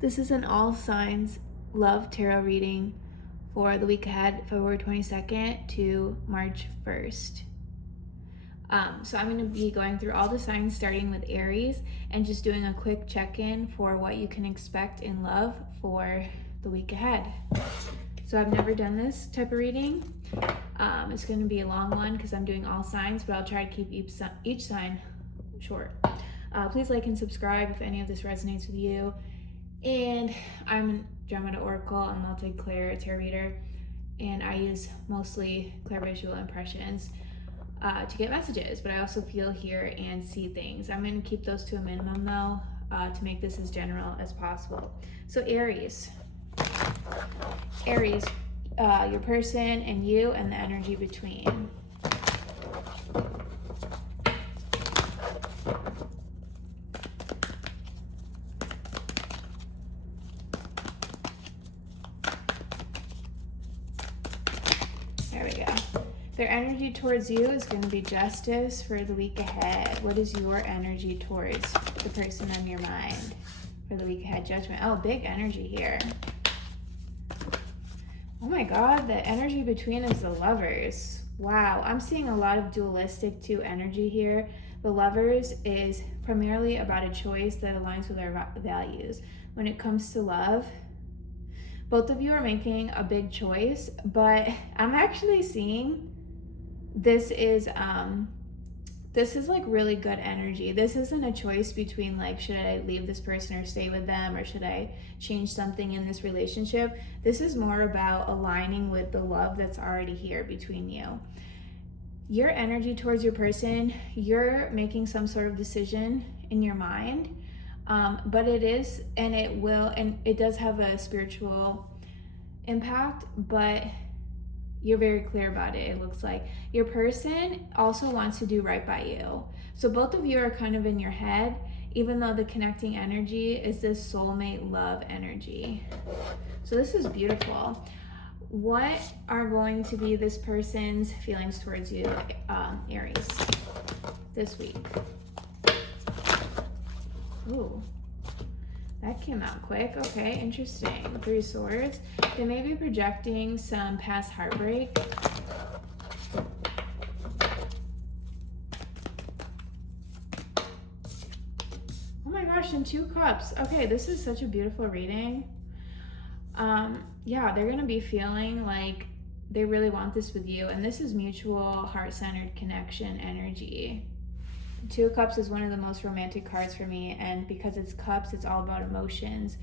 This is an all signs love tarot reading for the week ahead, February 22nd to March 1st. So I'm going to be going through all the signs starting with Aries and just doing a quick check-in for what you can expect in love for the week ahead. So I've never done this type of reading. It's going to be a long one because I'm doing all signs, but I'll try to keep each sign short. Please like and subscribe if any of this resonates with you. And I'm a Gemini Oracle, a multiclair tarot reader, and I use mostly clairvisual impressions to get messages, but I also feel, hear, and see things. I'm going to keep those to a minimum though, to make this as general as possible. So Aries, your person and you and the energy between. There we go. Their energy towards you is going to be justice for the week ahead. What is your energy towards the person on your mind for the week ahead? Judgment. Oh, big energy here. Oh my God, the energy between is the Lovers. Wow, I'm seeing a lot of dualistic too energy here. The Lovers is primarily about a choice that aligns with our values. When it comes to love, both of you are making a big choice, but I'm actually seeing this is like really good energy. This isn't a choice between like, should I leave this person or stay with them, or should I change something in this relationship? This is more about aligning with the love that's already here between you. Your energy towards your person, you're making some sort of decision in your mind, but it is, and it will, and it does have a spiritual impact, but you're very clear about it. It looks like your person also wants to do right by you. So both of you are kind of in your head, even though the connecting energy is this soulmate love energy. So this is beautiful. What are going to be this person's feelings towards you, Aries, this week? Ooh, that came out quick. Okay, interesting. 3 Swords. They may be projecting some past heartbreak. Oh my gosh, and 2 Cups. Okay, this is such a beautiful reading. Yeah, they're going to be feeling like they really want this with you, and this is mutual, heart-centered connection energy. 2 of Cups is one of the most romantic cards for me, and because it's cups, it's all about emotions,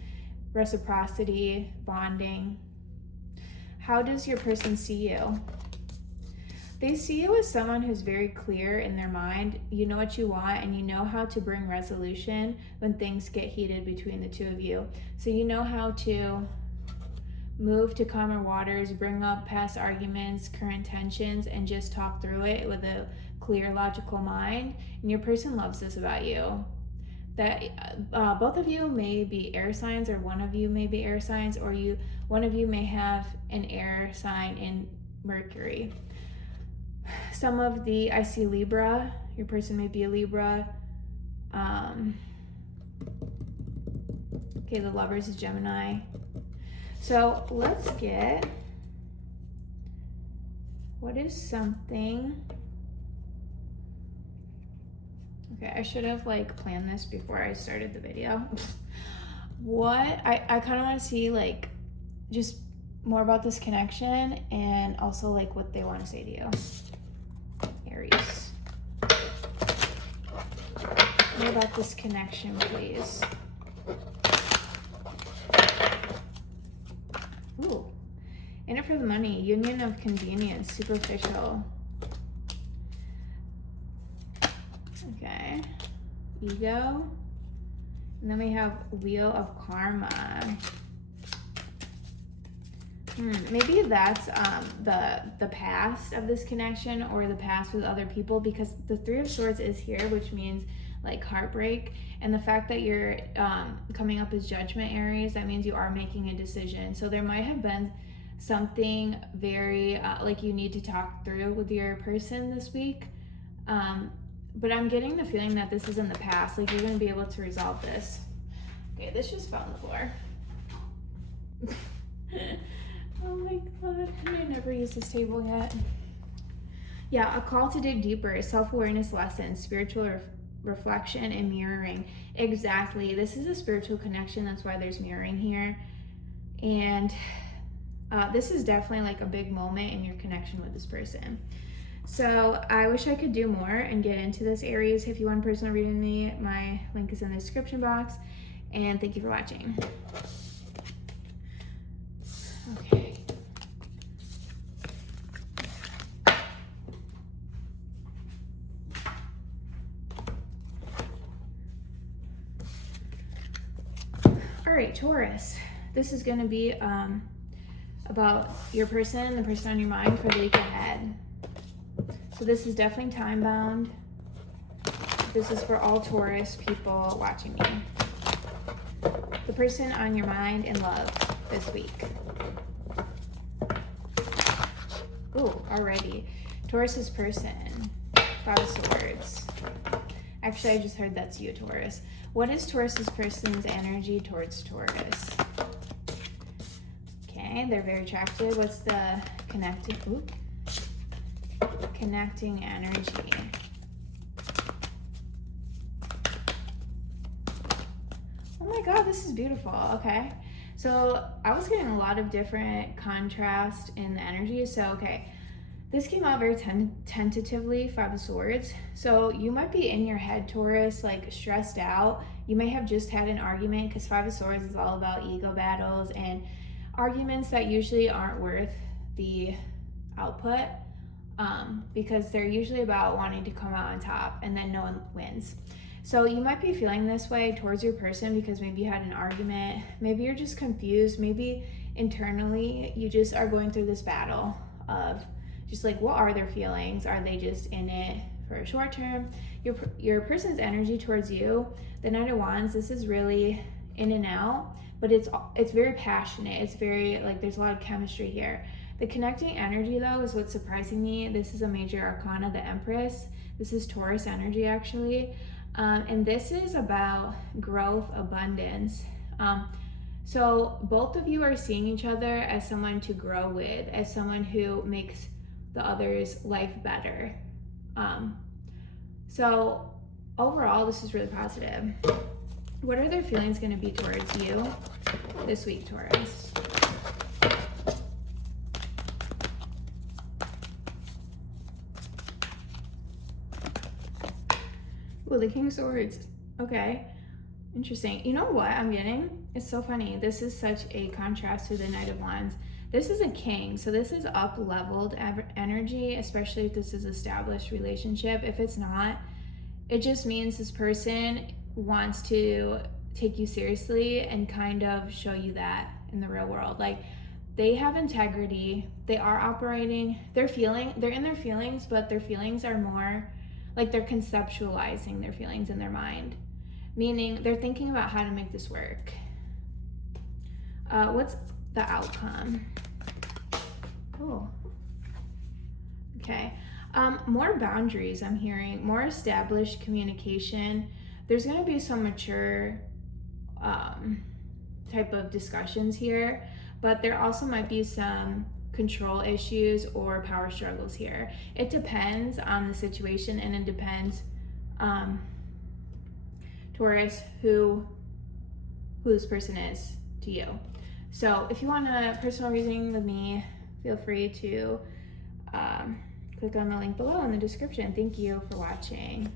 reciprocity, bonding. How does your person see you? They see you as someone who's very clear in their mind. You know what you want, and you know how to bring resolution when things get heated between the 2 of you. So you know how to move to calmer waters, bring up past arguments, current tensions, and just talk through it with a clear, logical mind. And your person loves this about you. That both of you may be air signs, or one of you may be air signs, or one of you may have an air sign in Mercury. I see Libra. Your person may be a Libra. Okay, the Lovers is Gemini. So let's get, what is something? Okay, I should have like planned this before I started the video. I kind of want to see like just more about this connection, and also like what they want to say to you, Aries. More about this connection, please. Ooh, in it for the money, union of convenience, superficial. Okay, ego, and then we have wheel of karma. Maybe that's the past of this connection, or the past with other people, because the 3 of Swords is here, which means like heartbreak, and the fact that you're coming up as Judgment, Aries, that means you are making a decision. So there might have been something very like you need to talk through with your person this week, but I'm getting the feeling that this is in the past, like you're going to be able to resolve this. Okay, this just fell on the floor. Oh my god, I never used this table yet. Yeah, a call to dig deeper, self-awareness lessons, spiritual reflection, and mirroring. Exactly. This is a spiritual connection. That's why there's mirroring here. And this is definitely like a big moment in your connection with this person. So I wish I could do more and get into this, Aries. If you want a personal reading with me, my link is in the description box. And thank you for watching. Okay. All right, Taurus. This is going to be about your person, the person on your mind for the week ahead. So this is definitely time bound. This is for all Taurus people watching me. The person on your mind in love this week. Ooh, alrighty. Taurus's person. 5 of Swords. Actually, I just heard that's you, Taurus. What is Taurus's person's energy towards Taurus? Okay, they're very attractive. What's the connecting energy? Oh my god, this is beautiful. Okay, so I was getting a lot of different contrast in the energy. So okay, this came out very tentatively, 5 of Swords. So you might be in your head, Taurus, like stressed out. You may have just had an argument, because 5 of Swords is all about ego battles and arguments that usually aren't worth the output, because they're usually about wanting to come out on top and then no one wins. So you might be feeling this way towards your person because maybe you had an argument. Maybe you're just confused. Maybe internally you just are going through this battle of just like, what are their feelings? Are they just in it for a short term? Your person's energy towards you, the Knight of Wands, this is really in and out, but it's very passionate. It's very, like, there's a lot of chemistry here. The connecting energy, though, is what's surprising me. This is a major arcana, the Empress. This is Taurus energy, actually. And this is about growth, abundance. So both of you are seeing each other as someone to grow with, as someone who makes the other's life better. So overall, this is really positive. What are their feelings going to be towards you this week, Taurus? Ooh, the King of Swords. Okay, interesting. You know what I'm getting? It's so funny. This is such a contrast to the Knight of Wands. This is a king, so this is up-leveled energy, especially if this is established relationship. If it's not, it just means this person wants to take you seriously and kind of show you that in the real world. Like, they have integrity. They are operating. They're in their feelings, but their feelings are more like they're conceptualizing their feelings in their mind, meaning they're thinking about how to make this work. What's the outcome? Oh, okay. More boundaries, I'm hearing, more established communication. There's going to be some mature type of discussions here, but there also might be some control issues or power struggles here. It depends on the situation, and it depends, Taurus, who this person is to you. So if you want a personal reading with me, feel free to click on the link below in the description. Thank you for watching.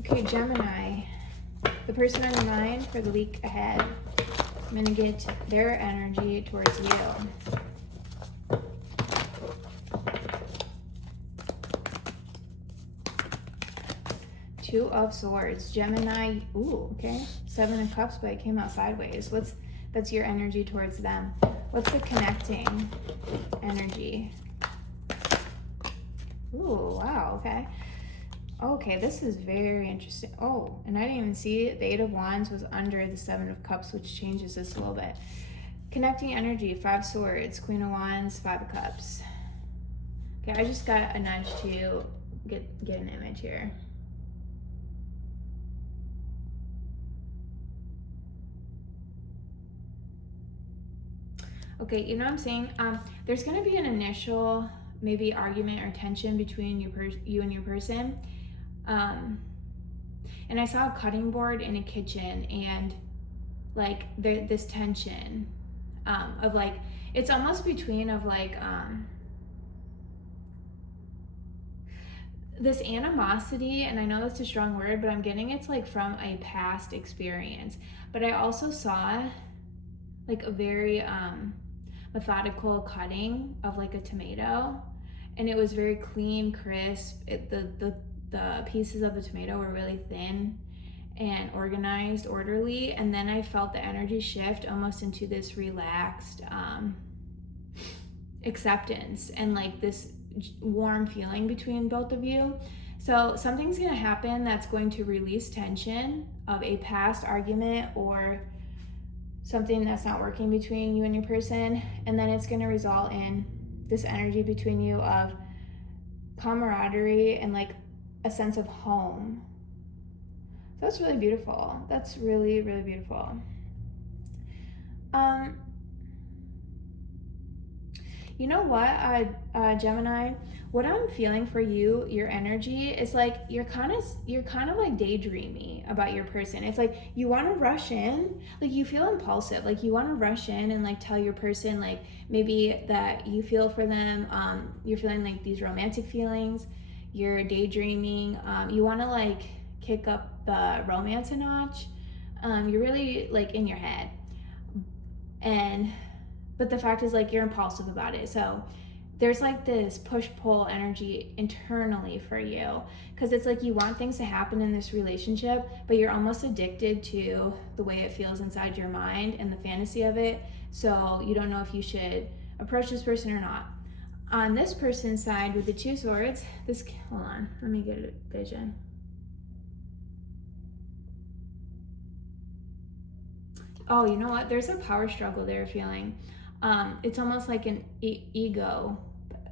Okay, Gemini, the person on your mind for the week ahead. I'm going to get their energy towards you. Two of Swords, Gemini. Ooh, okay. 7 of Cups, but it came out sideways. That's your energy towards them. What's the connecting energy? Ooh, wow, okay. Okay, this is very interesting. Oh, and I didn't even see it. The 8 of Wands was under the 7 of Cups, which changes this a little bit. Connecting energy, 5 Swords, Queen of Wands, 5 of Cups. Okay, I just got a nudge to get an image here. Okay, you know what I'm saying? There's going to be an initial maybe argument or tension between you and your person. And I saw a cutting board in a kitchen, and like this tension of like, it's almost between of like this animosity, and I know that's a strong word, but I'm getting it's like from a past experience. But I also saw like a very methodical cutting of like a tomato, and it was very clean, crisp. The pieces of the tomato were really thin and organized, orderly, and then I felt the energy shift almost into this relaxed acceptance and like this warm feeling between both of you. So something's going to happen that's going to release tension of a past argument or something that's not working between you and your person, and then it's going to result in this energy between you of camaraderie and like a sense of home. So that's really beautiful. That's really, really beautiful. You know what, Gemini? What I'm feeling for you, your energy is like you're kind of like daydreamy about your person. It's like you want to rush in, like you feel impulsive, like you want to rush in and like tell your person like maybe that you feel for them. You're feeling like these romantic feelings. You're daydreaming. You want to like kick up the romance a notch. You're really like in your head, but the fact is like you're impulsive about it. So there's like this push-pull energy internally for you, because it's like you want things to happen in this relationship, but you're almost addicted to the way it feels inside your mind and the fantasy of it. So you don't know if you should approach this person or not. On this person's side with the Two Swords, hold on, let me get a vision. Oh, you know what? There's a power struggle they're feeling. It's almost like an ego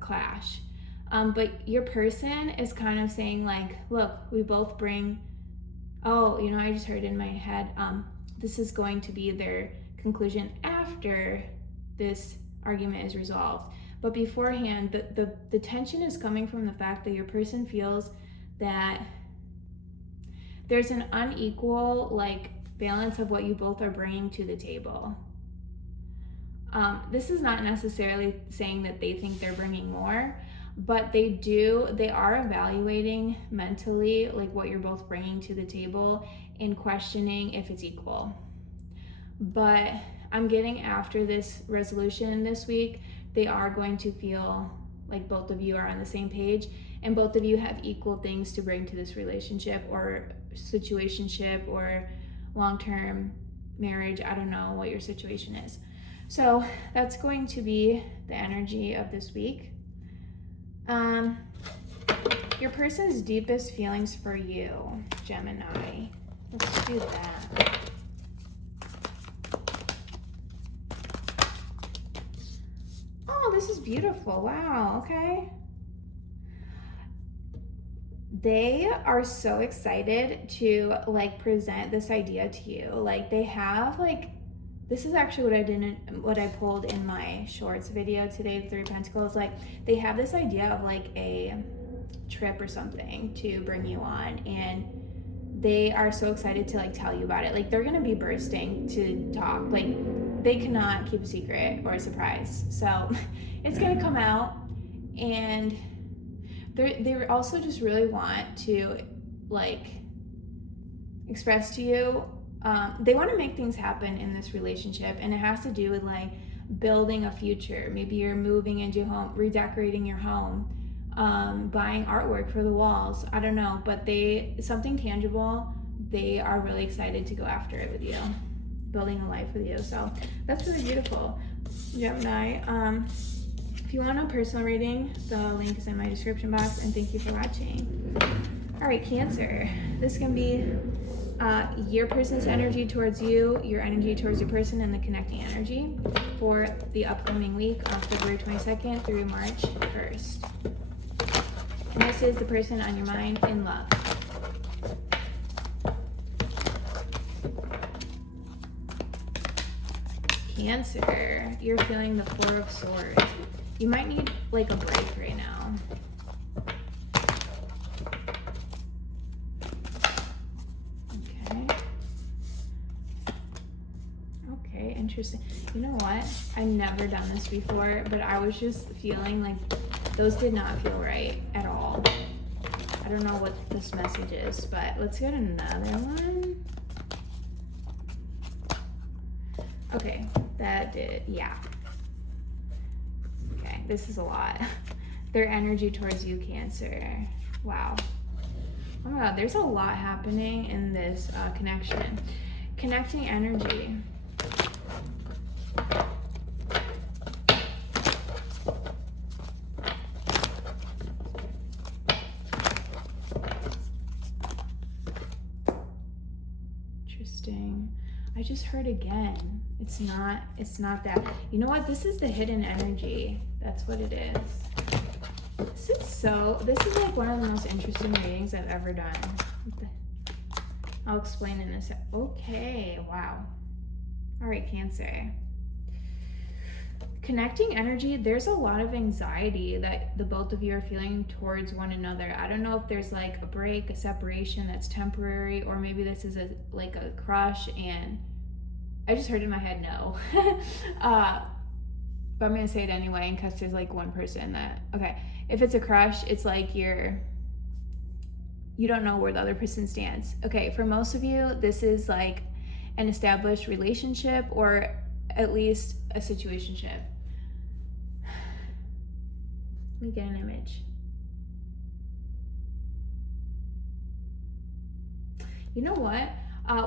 clash. But your person is kind of saying like, look, we both bring, I just heard in my head, this is going to be their conclusion after this argument is resolved. But beforehand, the tension is coming from the fact that your person feels that there's an unequal like balance of what you both are bringing to the table. This is not necessarily saying that they think they're bringing more, but they are evaluating mentally like what you're both bringing to the table and questioning if it's equal. But I'm getting after this resolution this week, they are going to feel like both of you are on the same page and both of you have equal things to bring to this relationship or situationship or long-term marriage. I don't know what your situation is. So that's going to be the energy of this week. Your person's deepest feelings for you, Gemini. Let's do that. Oh, this is beautiful. Wow, okay. They are so excited to like present this idea to you. Like they have like, this is actually what I pulled in my shorts video today, Three of Pentacles. Like they have this idea of like a trip or something to bring you on, and they are so excited to like tell you about it. Like they're gonna be bursting to talk. Like they cannot keep a secret or a surprise. So it's gonna come out, and they also just really want to like express to you. They want to make things happen in this relationship, and it has to do with like building a future. Maybe you're moving into your home, redecorating your home, buying artwork for the walls. I don't know, but something tangible. They are really excited to go after it with you, building a life with you. So that's really beautiful, Gemini. If you want a personal reading, the link is in my description box, and thank you for watching. All right, Cancer. This can be your person's energy towards you, your energy towards your person, and the connecting energy for the upcoming week of February 22nd through March 1st. And this is the person on your mind in love. Cancer, you're feeling the Four of Swords. You might need like a break right now. Okay, interesting. You know what? I've never done this before, but I was just feeling like those did not feel right at all. I don't know what this message is, but let's get another one. Okay, that did, yeah. Okay, this is a lot. Their energy towards you, Cancer. Wow. Oh my God, there's a lot happening in this connection. Connecting energy. Interesting. I just heard again. It's not that. You know what? This is the hidden energy. That's what it is. This is like one of the most interesting readings I've ever done. I'll explain in a sec. Okay, wow. All right, Cancer. Connecting energy, there's a lot of anxiety that the both of you are feeling towards one another. I don't know if there's like a break, a separation that's temporary, or maybe this is like a crush, and I just heard in my head no. But I'm gonna say it anyway in case there's like one person that, okay, if it's a crush, it's like you don't know where the other person stands. Okay, for most of you, this is like an established relationship or at least a situationship. Let me get an image. You know what?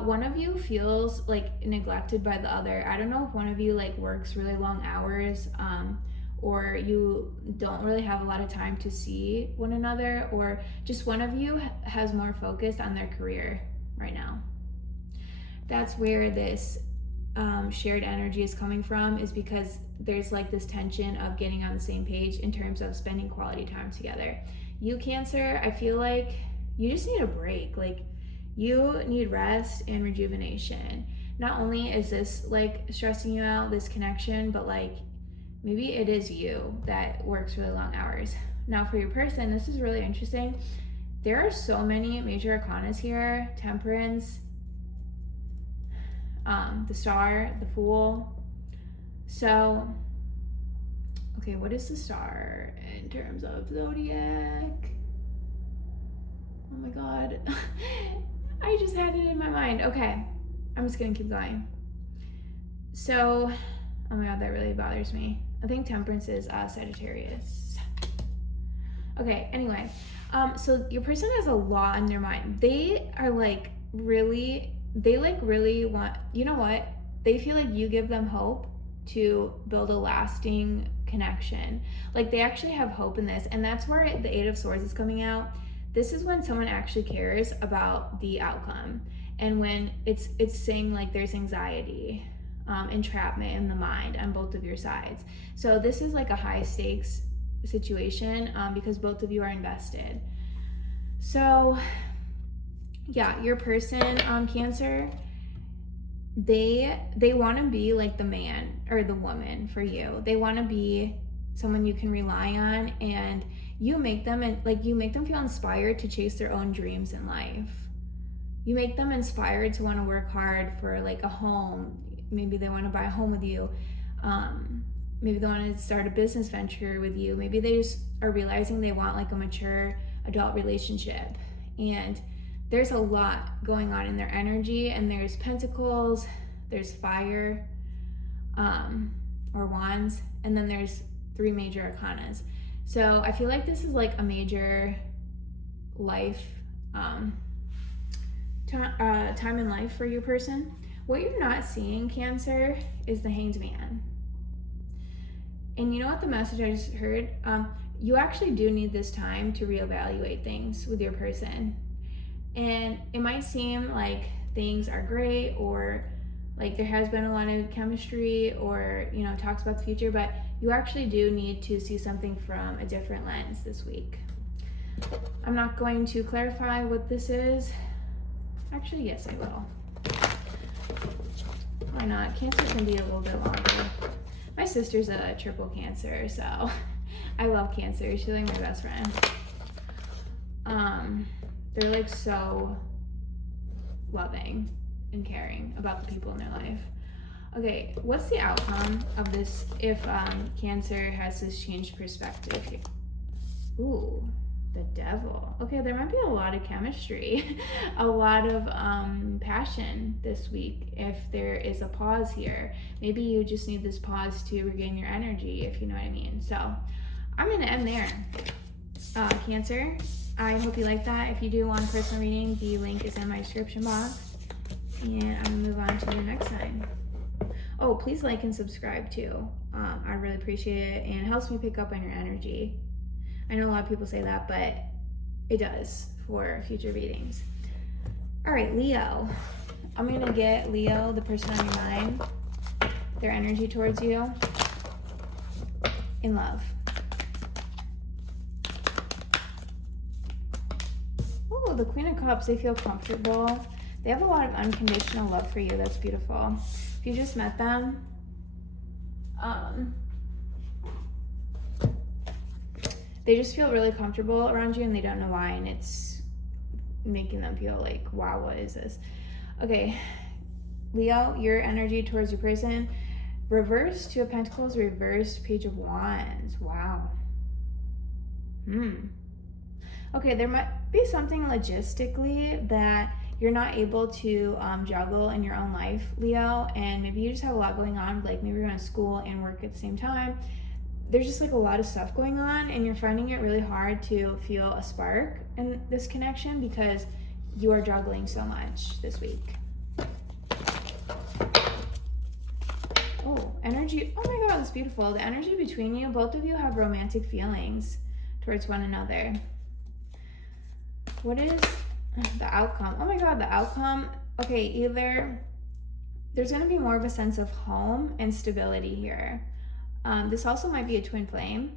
One of you feels like neglected by the other. I don't know if one of you like works really long hours, or you don't really have a lot of time to see one another, or just one of you has more focus on their career right now. That's where this shared energy is coming from, is because there's like this tension of getting on the same page in terms of spending quality time together. You, Cancer, I feel like you just need a break. Like, you need rest and rejuvenation. Not only is this like stressing you out, this connection, but like maybe it is you that works really long hours. Now for your person, this is really interesting. There are so many major arcanas here. Temperance, the Star, the Fool. So, okay, what is the Star in terms of Zodiac? Oh my God. I just had it in my mind. Okay, I'm just gonna keep going. So, oh my God, that really bothers me. I think Temperance is Sagittarius. Okay, anyway, so your person has a lot on their mind. They are like really want, you know what? They feel like you give them hope to build a lasting connection. Like, they actually have hope in this, and that's where the Eight of Swords is coming out. This is when someone actually cares about the outcome, and when it's saying like there's anxiety, entrapment in the mind on both of your sides. So this is like a high stakes situation, because both of you are invested. So yeah, your person, Cancer, they want to be like the man or the woman for you. They want to be someone you can rely on, and you make them feel inspired to chase their own dreams in life. You make them inspired to want to work hard for like a home. Maybe they want to buy a home with you. Maybe they want to start a business venture with you. Maybe they just are realizing they want like a mature adult relationship. And there's a lot going on in their energy, and there's pentacles, there's fire, or wands, and then there's 3 major arcanas. So I feel like this is like a major life, time in life for your person. What you're not seeing, Cancer, is the Hanged Man. And you know what the message I just heard? You actually do need this time to reevaluate things with your person. And it might seem like things are great, or like there has been a lot of chemistry, or, you know, talks about the future, but you actually do need to see something from a different lens this week. I'm not going to clarify what this is. Actually, yes, I will. Why not? Cancer can be a little bit longer. My sister's a triple Cancer, so I love Cancer. She's like my best friend. They're like so loving and caring about the people in their life. Okay, what's the outcome of this if Cancer has this changed perspective here? Ooh, the Devil. Okay, there might be a lot of chemistry, a lot of passion this week if there is a pause here. Maybe you just need this pause to regain your energy, if you know what I mean. So I'm going to end there. Cancer, I hope you like that. If you do want a personal reading, the link is in my description box. And I'm going to move on to the next sign. Oh, please like and subscribe too. I really appreciate it, and it helps me pick up on your energy. I know a lot of people say that, but it does for future readings. All right, Leo. I'm going to get Leo, the person on your mind, their energy towards you in love. Oh, the Queen of Cups, they feel comfortable. They have a lot of unconditional love for you. That's beautiful. If you just met them, they just feel really comfortable around you and they don't know why, and it's making them feel like, wow, what is this? Okay, Leo, your energy towards your person, reverse Two of Pentacles, reverse Page of Wands. Wow. Okay, there might be something logistically that you're not able to juggle in your own life, Leo, and maybe you just have a lot going on, like maybe you're going to school and work at the same time. There's just like a lot of stuff going on, and you're finding it really hard to feel a spark in this connection because you are juggling so much this week. Oh, energy. Oh my God, that's beautiful. The energy between you, both of you have romantic feelings towards one another. What is the outcome? Oh my God, the outcome. Okay, either there's going to be more of a sense of home and stability here. This also might be a twin flame,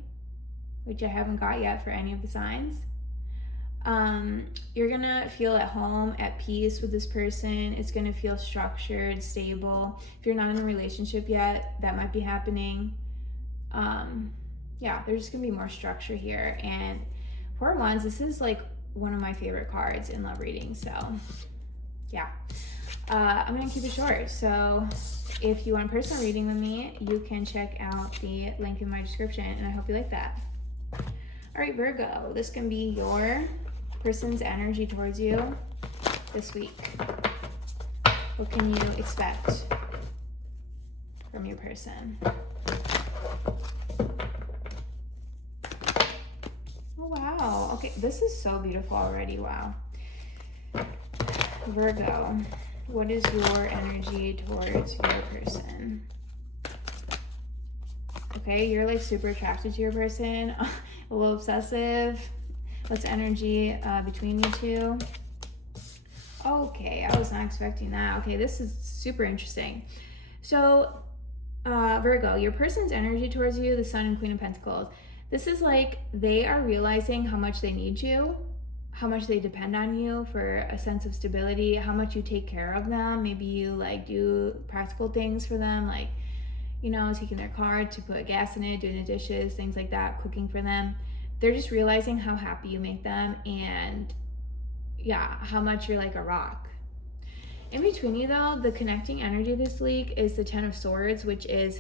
which I haven't got yet for any of the signs. You're going to feel at home, at peace with this person. It's going to feel structured, stable. If you're not in a relationship yet, that might be happening. Yeah, there's just going to be more structure here. And for Wands, this is like one of my favorite cards in love readings. So yeah, I'm going to keep it short. So if you want a personal reading with me, you can check out the link in my description, and I hope you like that. All right, Virgo, this can be your person's energy towards you this week. What can you expect from your person? Oh, wow. Okay, this is so beautiful already. Wow. Virgo, what is your energy towards your person? Okay, you're like super attracted to your person, a little obsessive. What's energy between you two? Okay, I was not expecting that. Okay, this is super interesting. So, Virgo, your person's energy towards you, the Sun and Queen of Pentacles. This is like they are realizing how much they need you, how much they depend on you for a sense of stability, how much you take care of them. Maybe you like do practical things for them, like, you know, taking their car to put gas in it, doing the dishes, things like that, cooking for them. They're just realizing how happy you make them, and yeah, how much you're like a rock. In between you though, the connecting energy this week is the Ten of Swords, which is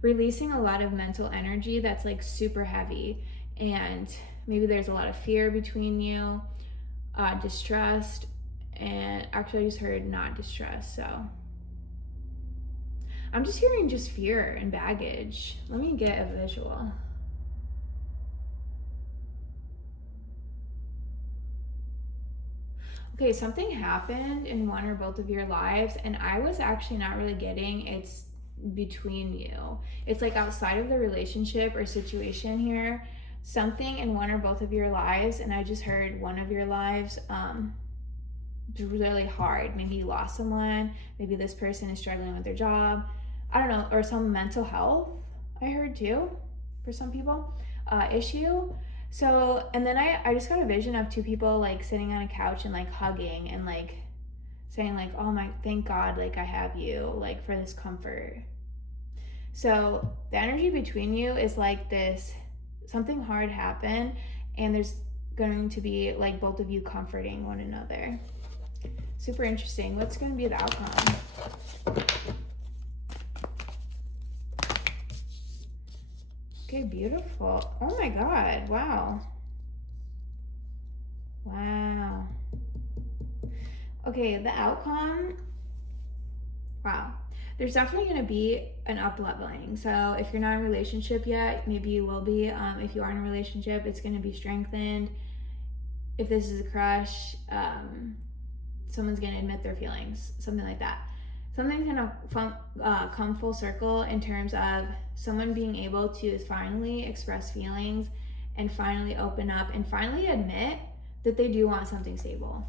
releasing a lot of mental energy that's like super heavy, and maybe there's a lot of fear between you, distrust, and actually I just heard not distrust, so I'm just hearing just fear and baggage. Let me get a visual. Okay, something happened in one or both of your lives, and I was actually not really getting it's between you. It's like outside of the relationship or situation here. Something in one or both of your lives, and I just heard one of your lives really hard. Maybe you lost someone, maybe this person is struggling with their job, I don't know, or some mental health, I heard too, for some people, issue. So, and then I just got a vision of two people like sitting on a couch and like hugging and like saying like, oh my, thank God, like I have you, like for this comfort. So the energy between you is like this, something hard happened, and there's going to be like both of you comforting one another. Super interesting. What's going to be the outcome? Okay, beautiful. Oh my God, wow. Wow. Okay, the outcome, wow. There's definitely going to be an up-leveling. So if you're not in a relationship yet, maybe you will be. If you are in a relationship, it's going to be strengthened. If this is a crush, someone's going to admit their feelings, something like that. Something's going to come full circle in terms of someone being able to finally express feelings and finally open up and finally admit that they do want something stable.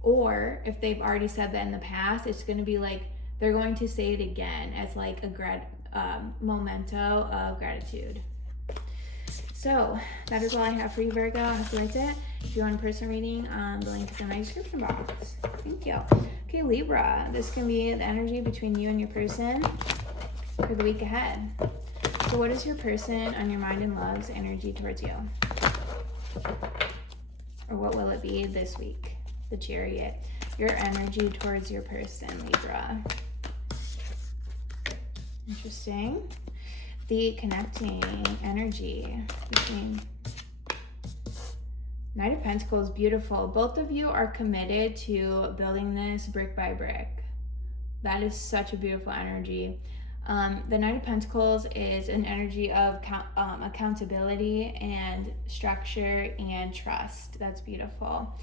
Or if they've already said that in the past, it's going to be like they're going to say it again as like a memento of gratitude. So that is all I have for you, Virgo. I hope you liked it. If you want a personal reading, the link is in my description box. Thank you. Okay, Libra. This can be the energy between you and your person for the week ahead. So what is your person on your mind and love's energy towards you? Or what will it be this week? The Chariot. Your energy towards your person, Libra. Interesting. The connecting energy between Knight of Pentacles, beautiful. Both of you are committed to building this brick by brick. That is such a beautiful energy. The Knight of Pentacles is an energy of accountability and structure and trust. That's beautiful.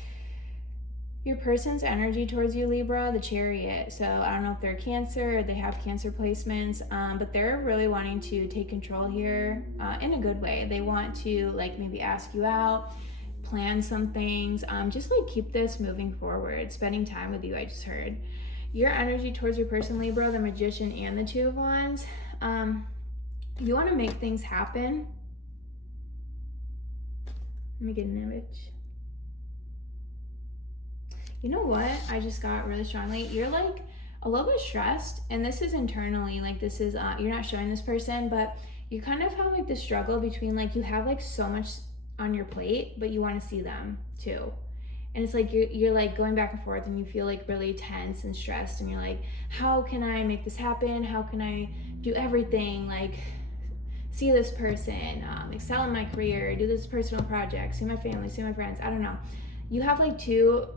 Your person's energy towards you, Libra, the Chariot. So I don't know if they're Cancer or they have Cancer placements, but they're really wanting to take control here in a good way. They want to like maybe ask you out, plan some things, just like keep this moving forward, spending time with you, I just heard. Your energy towards your person, Libra, the Magician and the Two of Wands. You want to make things happen. Let me get an image. You know what I just got really strongly? You're like a little bit stressed, and this is internally, like this is, you're not showing this person, but you kind of have like the struggle between like you have like so much on your plate, but you want to see them too. And it's like you're like going back and forth, and you feel like really tense and stressed, and you're like, how can I make this happen? How can I do everything? Like see this person, excel in my career, do this personal project, see my family, see my friends. I don't know. You have like two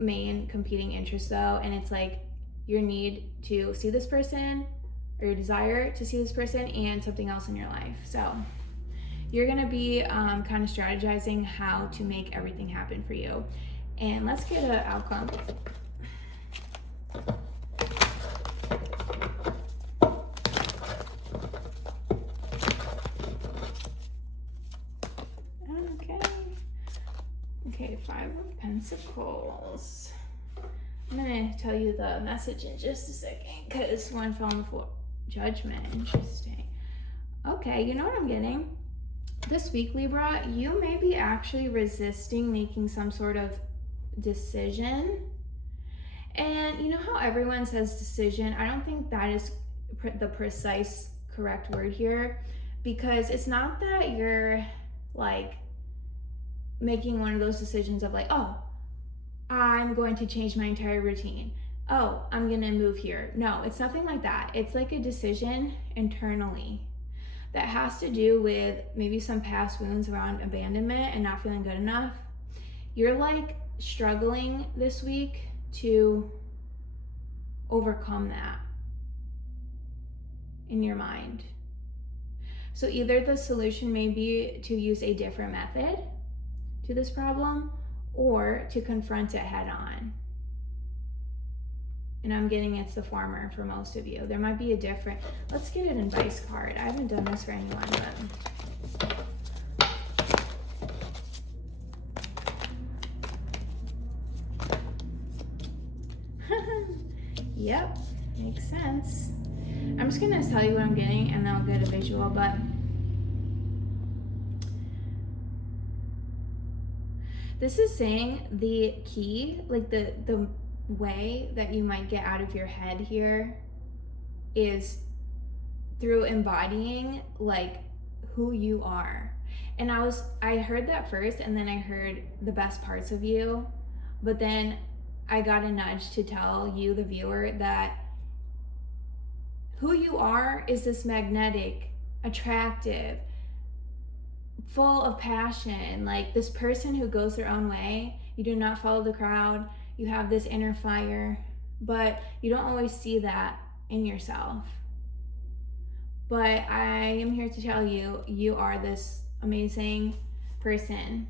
main competing interests though, and it's like your need to see this person or your desire to see this person and something else in your life. So you're gonna be kind of strategizing how to make everything happen for you. And let's get an outcome. Okay, Five of Pentacles. I'm gonna tell you the message in just a second because one fell on the floor. Judgment, interesting. Okay, you know what I'm getting? This week, Libra, you may be actually resisting making some sort of decision. And you know how everyone says decision? I don't think that is the precise correct word here, because it's not that you're like making one of those decisions of like, oh, I'm going to change my entire routine. Oh, I'm gonna move here. No, it's nothing like that. It's like a decision internally that has to do with maybe some past wounds around abandonment and not feeling good enough. You're like struggling this week to overcome that in your mind. So either the solution may be to use a different method to this problem or to confront it head on. And I'm getting it's the former for most of you. There might be a different, let's get an advice card. I haven't done this for anyone, but yep, makes sense. I'm just gonna tell you what I'm getting and then I'll get a visual, but this is saying the key, like the way that you might get out of your head here is through embodying like who you are. And I heard that first, and then I heard the best parts of you, but then I got a nudge to tell you, the viewer, that who you are is this magnetic, attractive, full of passion, like this person who goes their own way. You do not follow the crowd. You have this inner fire, but you don't always see that in yourself. But I am here to tell you, you are this amazing person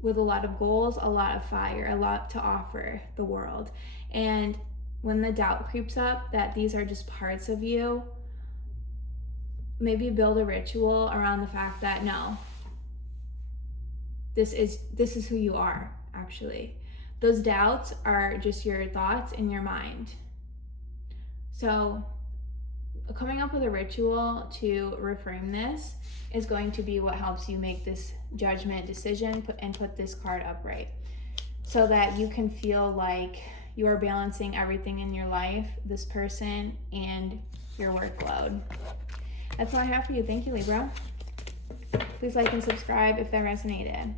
with a lot of goals, a lot of fire, a lot to offer the world. And when the doubt creeps up that these are just parts of you, maybe build a ritual around the fact that no, this is who you are, actually. Those doubts are just your thoughts in your mind. So coming up with a ritual to reframe this is going to be what helps you make this judgment decision and put this card upright, so that you can feel like you are balancing everything in your life, this person, and your workload. That's all I have for you. Thank you, Libra. Please like and subscribe if that resonated.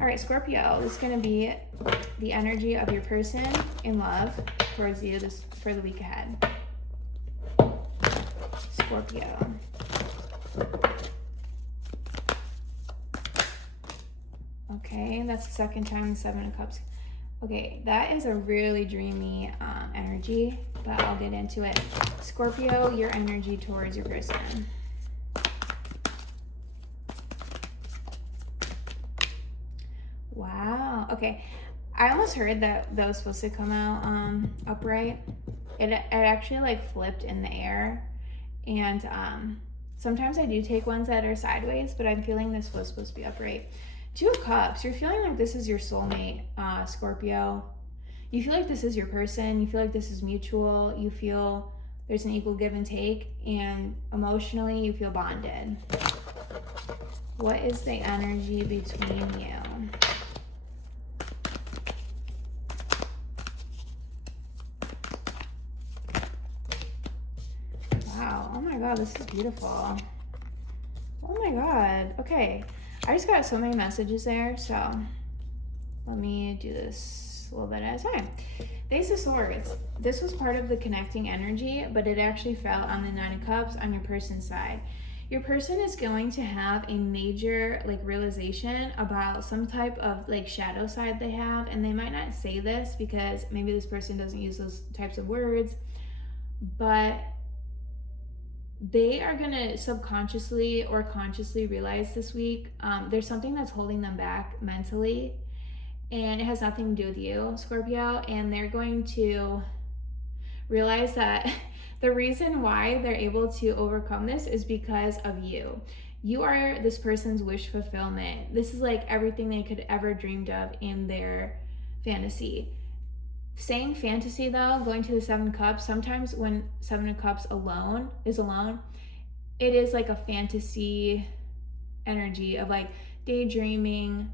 All right, Scorpio, this is going to be the energy of your person in love towards you for the week ahead. Scorpio. Okay, that's the second time the Seven of Cups. Okay, that is a really dreamy energy, but I'll get into it. Scorpio, your energy towards your person. Wow. Okay, I almost heard that was supposed to come out upright. It actually like flipped in the air, and sometimes I do take ones that are sideways, but I'm feeling this was supposed to be upright. Two of Cups, you're feeling like this is your soulmate, Scorpio. You feel like this is your person. You feel like this is mutual. You feel there's an equal give and take, and emotionally you feel bonded. What is the energy between you? Wow, oh my God, this is beautiful. Oh my God, okay. I just got so many messages there, so let me do this a little bit at a time. Ace of Swords. This was part of the connecting energy, but it actually fell on the Nine of Cups on your person's side. Your person is going to have a major like realization about some type of like shadow side they have, and they might not say this because maybe this person doesn't use those types of words, but they are going to subconsciously or consciously realize this week there's something that's holding them back mentally, and it has nothing to do with you, Scorpio, and they're going to realize that the reason why they're able to overcome this is because of you. You are this person's wish fulfillment. This is like everything they could ever dreamed of in their fantasy. Saying fantasy though, going to the Seven of Cups, sometimes when Seven of Cups is alone, it is like a fantasy energy of like daydreaming.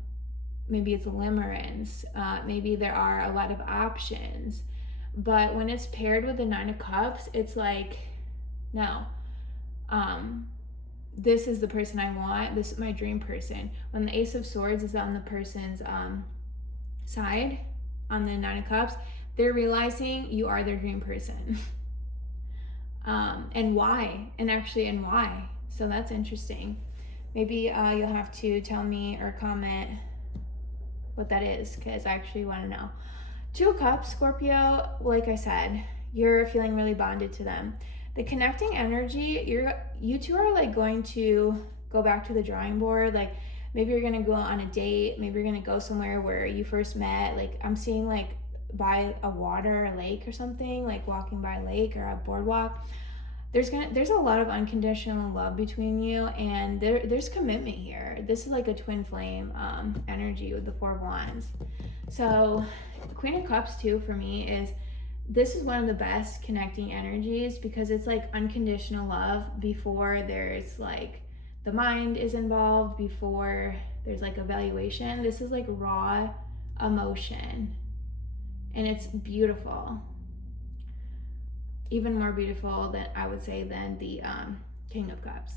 Maybe it's a limerence. Maybe there are a lot of options. But when it's paired with the Nine of Cups, it's like, no, this is the person I want. This is my dream person. When the Ace of Swords is on the person's side, on the Nine of Cups, they're realizing you are their dream person. And why? So that's interesting. Maybe you'll have to tell me or comment what that is, because I actually want to know. Two of Cups, Scorpio, like I said, you're feeling really bonded to them. The connecting energy, you two are like going to go back to the drawing board. Like maybe you're gonna go on a date, maybe you're gonna go somewhere where you first met. Like I'm seeing like by a water, a lake or something, like walking by a lake or a boardwalk. There's a lot of unconditional love between you, and there's commitment here. This is like a twin flame energy with the Four of Wands. So Queen of Cups too for me this is one of the best connecting energies, because it's like unconditional love before there's like the mind is involved, before there's like evaluation. This is like raw emotion. and it's beautiful. Even more beautiful than, I would say, than the King of Cups.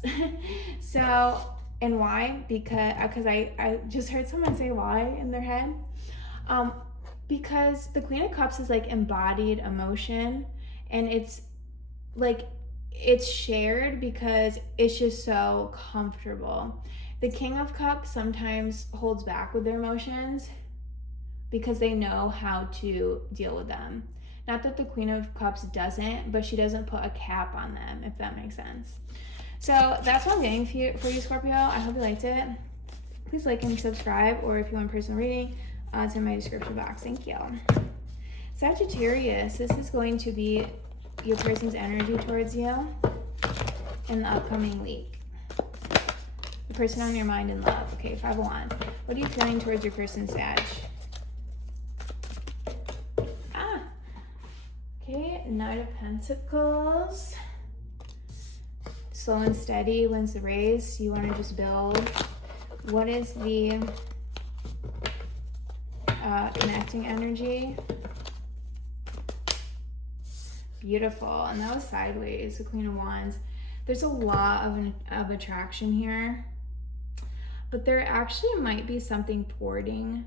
So, and why? Because I just heard someone say why in their head. Because the Queen of Cups is like embodied emotion, and it's like, it's shared because it's just so comfortable. The King of Cups sometimes holds back with their emotions because they know how to deal with them. Not that the Queen of Cups doesn't, but she doesn't put a cap on them, if that makes sense. So that's what I'm getting for you, Scorpio. I hope you liked it. Please like and subscribe, or if you want personal reading, it's in my description box. Thank you. Sagittarius, this is going to be your person's energy towards you in the upcoming week. The person on your mind and love. Okay, 5 of Wands. What are you feeling towards your person, Sag? Okay, Knight of Pentacles. Slow and steady wins the race. You want to just build. What is the connecting energy? Beautiful. And that was sideways, the Queen of Wands. There's a lot of attraction here, but there actually might be something thwarting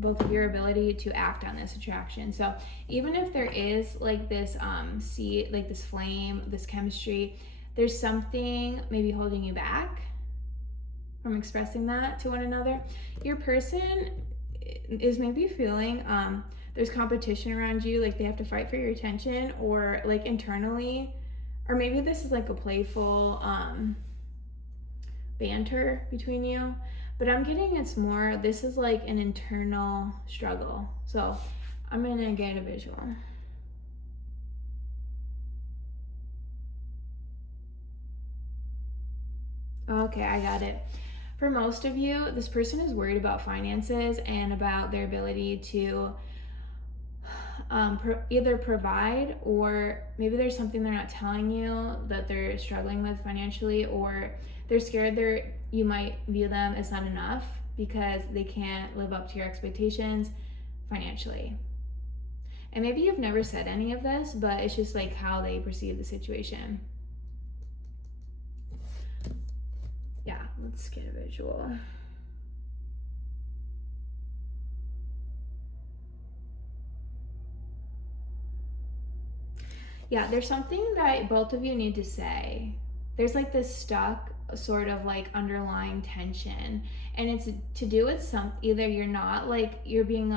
both of your ability to act on this attraction. So even if there is like this seed, like this flame, this chemistry, there's something maybe holding you back from expressing that to one another. Your person is maybe feeling there's competition around you, like they have to fight for your attention, or like internally, or maybe this is like a playful banter between you. But I'm getting it's more, this is like an internal struggle. So I'm gonna get a visual. Okay, I got it. For most of you, this person is worried about finances and about their ability to either provide, or maybe there's something they're not telling you that they're struggling with financially, or they're scared you might view them as not enough because they can't live up to your expectations financially. And maybe you've never said any of this, but it's just like how they perceive the situation. Yeah, let's get a visual. Yeah, there's something that both of you need to say. There's like this stuck sort of like underlying tension, and it's to do with either you're not like, you're being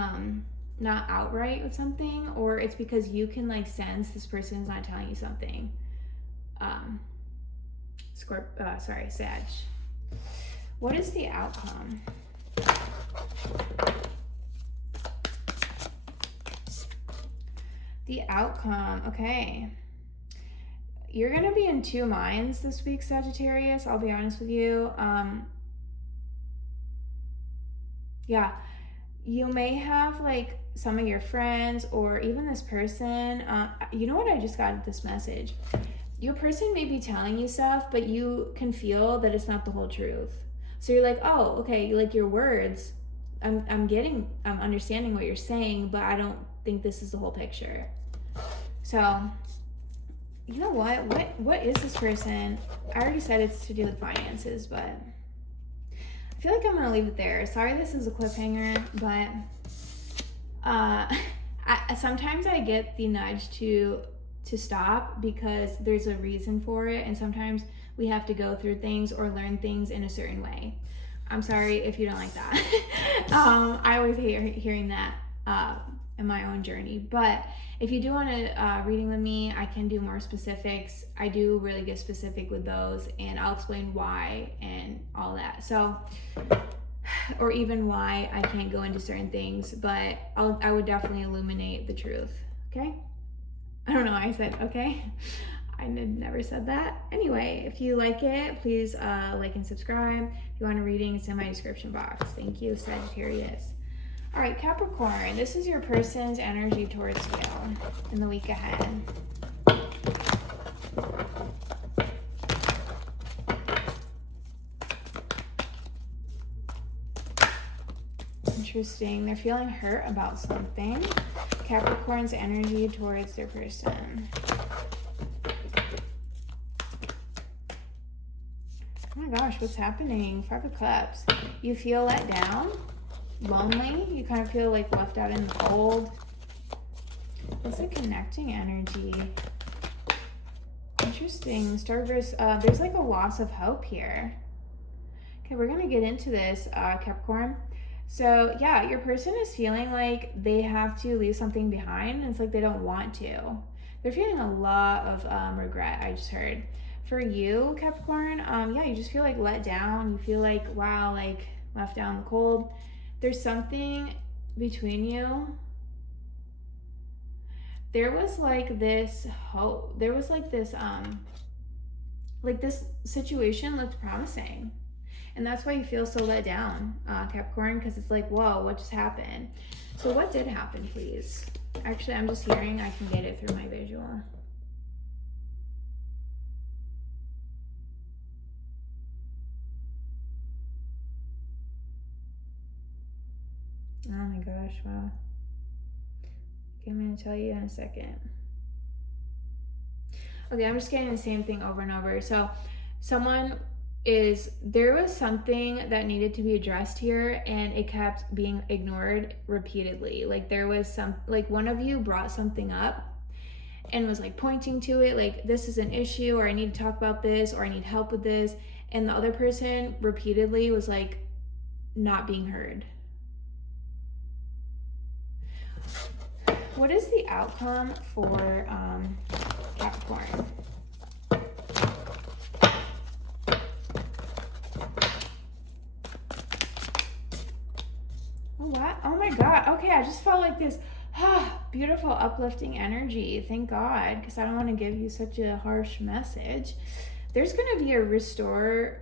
not outright with something, or it's because you can like sense this person is not telling you something. Sag. What is the outcome? The outcome, okay. You're gonna be in 2 minds this week, Sagittarius. I'll be honest with you. Yeah, you may have like some of your friends, or even this person. You know what? I just got this message. Your person may be telling you stuff, but you can feel that it's not the whole truth. So you're like, oh, okay, like your words, I'm understanding what you're saying, but I don't think this is the whole picture. So, you know what is this person? I already said it's to do with finances, but I feel like I'm gonna leave it there. Sorry this is a cliffhanger, but sometimes I get the nudge to stop because there's a reason for it, and sometimes we have to go through things or learn things in a certain way. I'm sorry if you don't like that. I always hate hearing that in my own journey, but if you do want a reading with me, I can do more specifics. I do really get specific with those, and I'll explain why and all that. So, or even why I can't go into certain things, but I would definitely illuminate the truth, okay? I don't know why I said okay. I never said that. Anyway, if you like it, please like and subscribe. If you want a reading, it's in my description box. Thank you, Sagittarius. All right, Capricorn, this is your person's energy towards you in the week ahead. interesting. They're feeling hurt about something. Capricorn's energy towards their person. Oh my gosh, what's happening? 5 of Cups. You feel let down, lonely. You kind of feel like left out in the cold. What's the connecting energy? Interesting. Starburst. There's like a loss of hope here. Okay, we're going to get into this, Capricorn. So, yeah, your person is feeling like they have to leave something behind. And it's like they don't want to. They're feeling a lot of regret, I just heard. For you, Capricorn, yeah, you just feel like let down. You feel like, wow, like left out in the cold. There's something between you. There was like this hope. There was like this situation looked promising. And that's why you feel so let down, Capricorn, because it's like, whoa, what just happened? So what did happen, please? Actually, I'm just hearing. I can get it through my visual. Oh my gosh, wow. Okay, I'm going to tell you in a second. Okay, I'm just getting the same thing over and over. So there was something that needed to be addressed here, and it kept being ignored repeatedly. Like there was one of you brought something up and was like pointing to it, like this is an issue, or I need to talk about this, or I need help with this. And the other person repeatedly was like not being heard. What is the outcome for Capricorn? Oh, what? Oh my God. Okay, I just felt like this beautiful, uplifting energy. Thank God, because I don't want to give you such a harsh message. There's going to be a restoring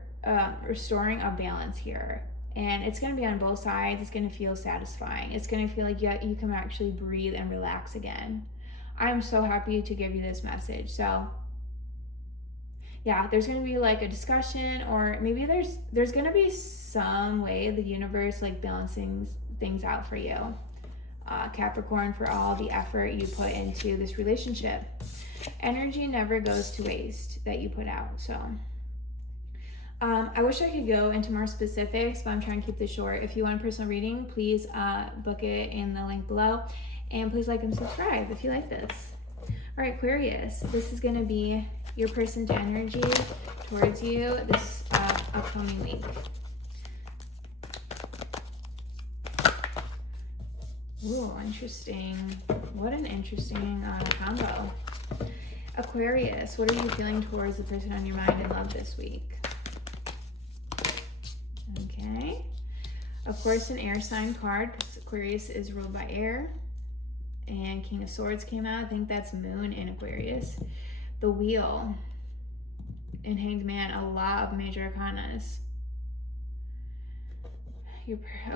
of balance here. And it's going to be on both sides. It's going to feel satisfying. It's going to feel like you can actually breathe and relax again. I'm so happy to give you this message. So, yeah, there's going to be like a discussion, or maybe there's going to be some way the universe like balancing things out for you, Capricorn, for all the effort you put into this relationship. Energy never goes to waste that you put out. So I wish I could go into more specifics, but I'm trying to keep this short. If you want a personal reading, please book it in the link below. And please like and subscribe if you like this. All right, Aquarius, this is going to be your person's energy towards you this upcoming week. Ooh, interesting. What an interesting combo. Aquarius, what are you feeling towards the person on your mind and love this week? Okay. Of course, an air sign card, because Aquarius is ruled by air. And King of Swords came out. I think that's Moon in Aquarius. The Wheel and Hanged Man, a lot of major arcanas.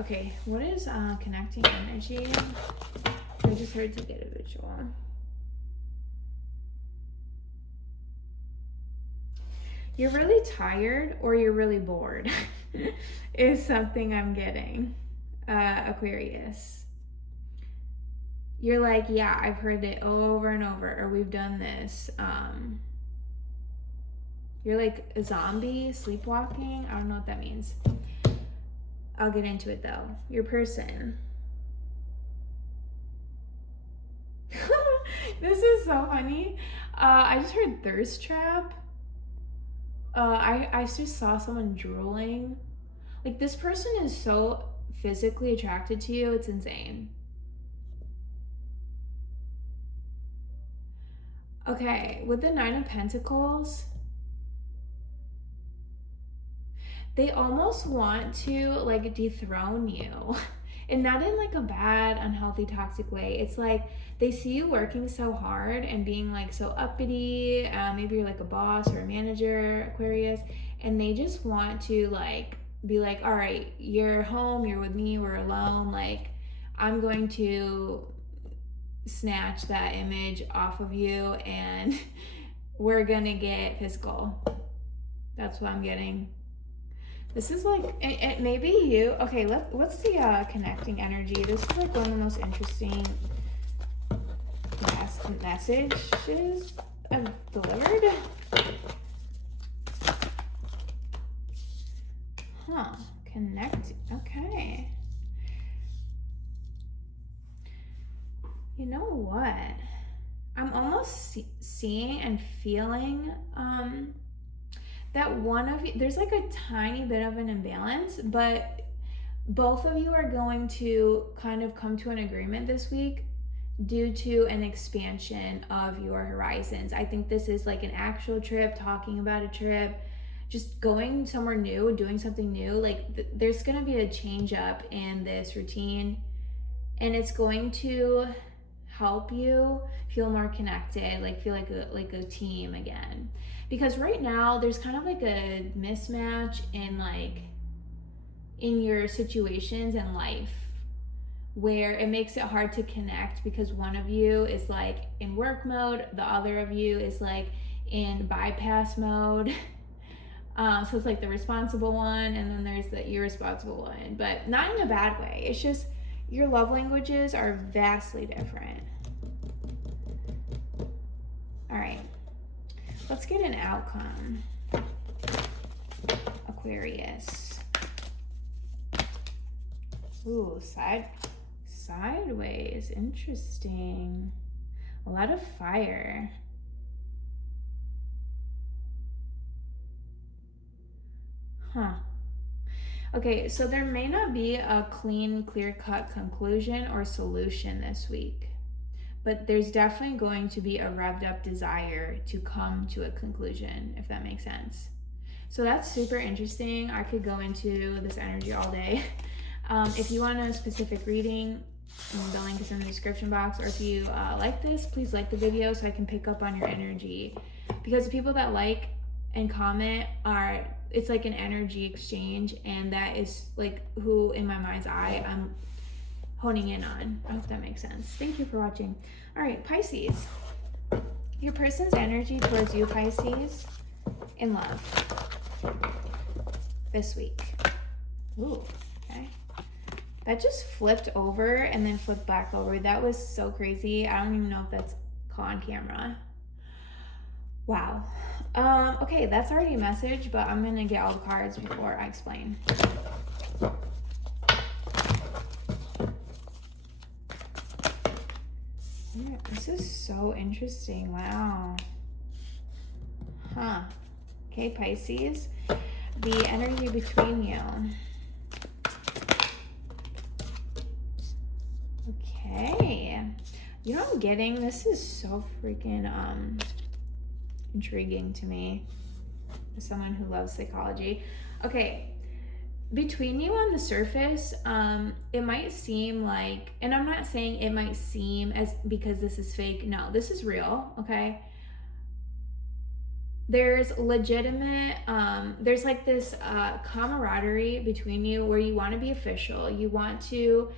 Okay, what is connecting energy? I just heard to get a visual. You're really tired or you're really bored is something I'm getting, Aquarius. You're like, yeah, I've heard it over and over, or we've done this. You're like a zombie, sleepwalking. I don't know what that means. I'll get into it though. Your person. This is so funny. I just heard thirst trap. I just saw someone drooling. Like, this person is so physically attracted to you, it's insane. Okay, with the Nine of Pentacles, they almost want to like dethrone you. And not in like a bad, unhealthy, toxic way. It's like they see you working so hard and being like so uppity. Maybe you're like a boss or a manager, Aquarius, and they just want to like be like, all right, you're home, you're with me, we're alone. Like, I'm going to snatch that image off of you and we're gonna get physical. That's what I'm getting. This is like, it maybe you, okay, what's the connecting energy? This is like one of the most interesting messages I've delivered. Huh, connect, okay. You know what? I'm almost seeing and feeling that one of you, there's like a tiny bit of an imbalance, but both of you are going to kind of come to an agreement this week due to an expansion of your horizons. I think this is like an actual trip, talking about a trip, just going somewhere new, doing something new. Like there's going to be a change up in this routine, and it's going to help you feel more connected, like feel like a team again. Because right now there's kind of like a mismatch in your situations in life, where it makes it hard to connect because one of you is like in work mode, the other of you is like in bypass mode. So it's like the responsible one, and then there's the irresponsible one, but not in a bad way. It's just your love languages are vastly different. All right, let's get an outcome. Aquarius. Ooh, sideways, interesting. A lot of fire. Huh. Okay, so there may not be a clean, clear-cut conclusion or solution this week, but there's definitely going to be a revved up desire to come to a conclusion, if that makes sense. So that's super interesting. I could go into this energy all day. If you want a specific reading, the link is in the description box, or if you like this, please like the video so I can pick up on your energy. Because the people that like and comment it's like an energy exchange, and that is like who in my mind's eye I'm honing in on. I hope that makes sense. Thank you for watching. All right, Pisces. Your person's energy towards you, Pisces, in love this week. Ooh, okay. That just flipped over and then flipped back over. That was so crazy. I don't even know if that's caught on camera. Wow. Okay, that's already a message, but I'm gonna get all the cards before I explain. Yeah, this is so interesting. Wow. Huh. Okay, Pisces. The energy between you. Okay. You know what I'm getting? This is so freaking intriguing to me as someone who loves psychology. Okay, between you on the surface, it might seem like, and I'm not saying it might seem as because this is fake. No, this is real, okay? There's legitimate, there's like this camaraderie between you where you want to be official. You want to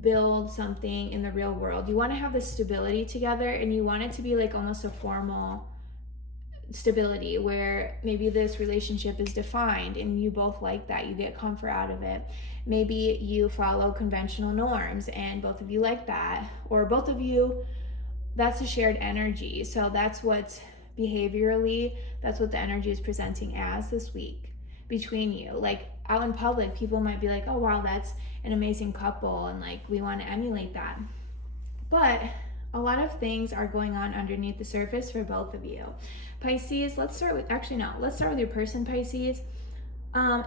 build something in the real world. You want to have this stability together, and you want it to be like almost a formal stability where maybe this relationship is defined and you both like that, you get comfort out of it. Maybe you follow conventional norms and both of you like that, or both of you, that's a shared energy. So that's what's behaviorally, that's what the energy is presenting as this week between you. Like out in public, people might be like, oh wow, that's an amazing couple, and like we want to emulate that. But a lot of things are going on underneath the surface for both of you. Pisces, let's start with your person, Pisces.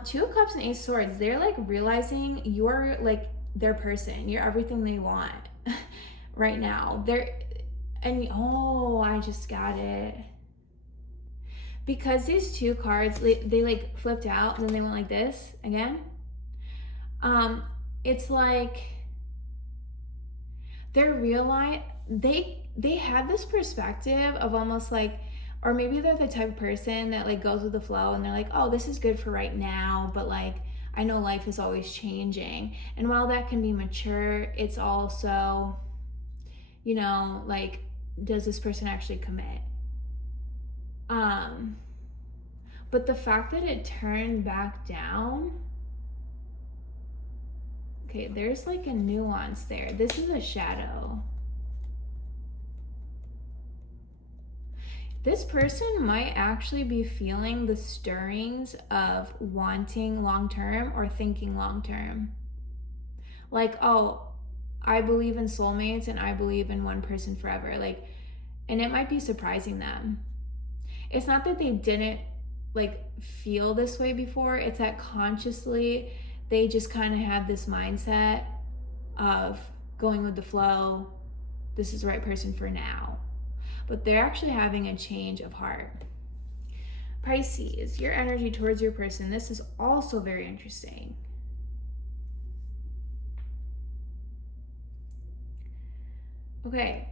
Two of Cups and Ace of Swords, they're like realizing you're like their person. You're everything they want right now. I just got it. Because these two cards, they like flipped out and then they went like this again. It's like they have this perspective of almost like, or maybe they're the type of person that like goes with the flow and they're like, oh, this is good for right now, but like I know life is always changing. And while that can be mature, it's also, you know, like, does this person actually commit? But the fact that it turned back down, okay, there's like a nuance there. This is a shadow. This person might actually be feeling the stirrings of wanting long-term or thinking long-term. Like, oh, I believe in soulmates and I believe in one person forever. Like, and it might be surprising them. It's not that they didn't like feel this way before. It's that consciously they just kind of had this mindset of going with the flow. This is the right person for now. But they're actually having a change of heart. Pisces, your energy towards your person. This is also very interesting. Okay,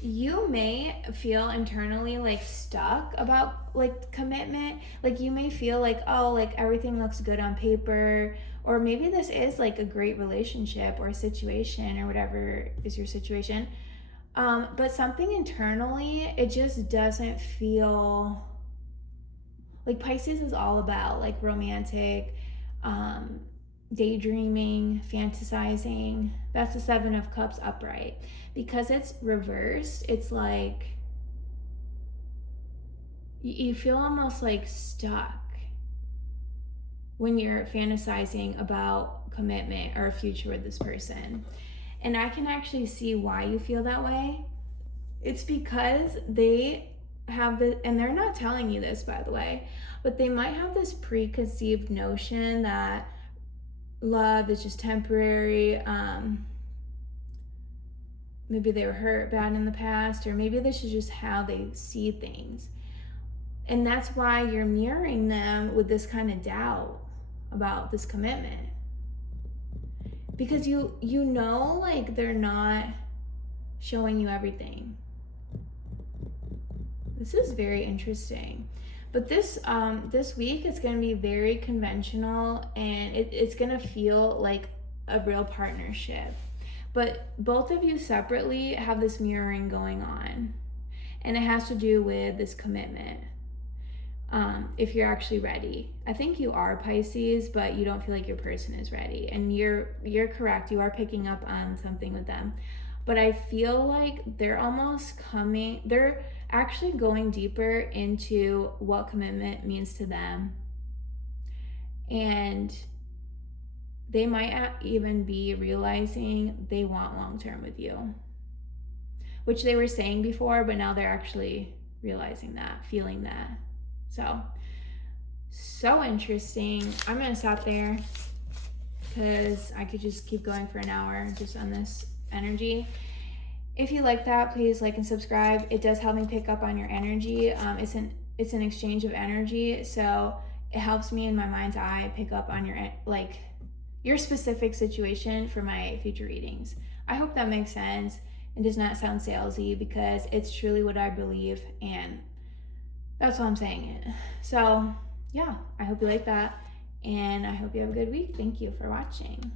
you may feel internally like stuck about like commitment. Like you may feel like, oh, like everything looks good on paper, or maybe this is like a great relationship or situation or whatever is your situation. But something internally, it just doesn't feel like Pisces is all about like romantic, daydreaming, fantasizing. That's the Seven of Cups upright. Because it's reversed, it's like you feel almost like stuck when you're fantasizing about commitment or a future with this person. And I can actually see why you feel that way. It's because they have the, and they're not telling you this, by the way, but they might have this preconceived notion that love is just temporary. Maybe they were hurt bad in the past, or maybe this is just how they see things. And that's why you're mirroring them with this kind of doubt about this commitment. Because you know, like they're not showing you everything. This is very interesting. But this week is going to be very conventional, and it's going to feel like a real partnership. But both of you separately have this mirroring going on, and it has to do with this commitment. If you're actually ready. I think you are Pisces, but you don't feel like your person is ready. And you're correct. You are picking up on something with them. But I feel like they're actually going deeper into what commitment means to them. And they might even be realizing they want long-term with you, which they were saying before, but now they're actually realizing that, feeling that. So interesting. I'm gonna stop there because I could just keep going for an hour just on this energy. If you like that, please like and subscribe. It does help me pick up on your energy. It's an exchange of energy, so it helps me in my mind's eye pick up on your specific situation for my future readings. I hope that makes sense and does not sound salesy, because it's truly what I believe, and that's why I'm saying it. So yeah, I hope you like that, and I hope you have a good week. Thank you for watching.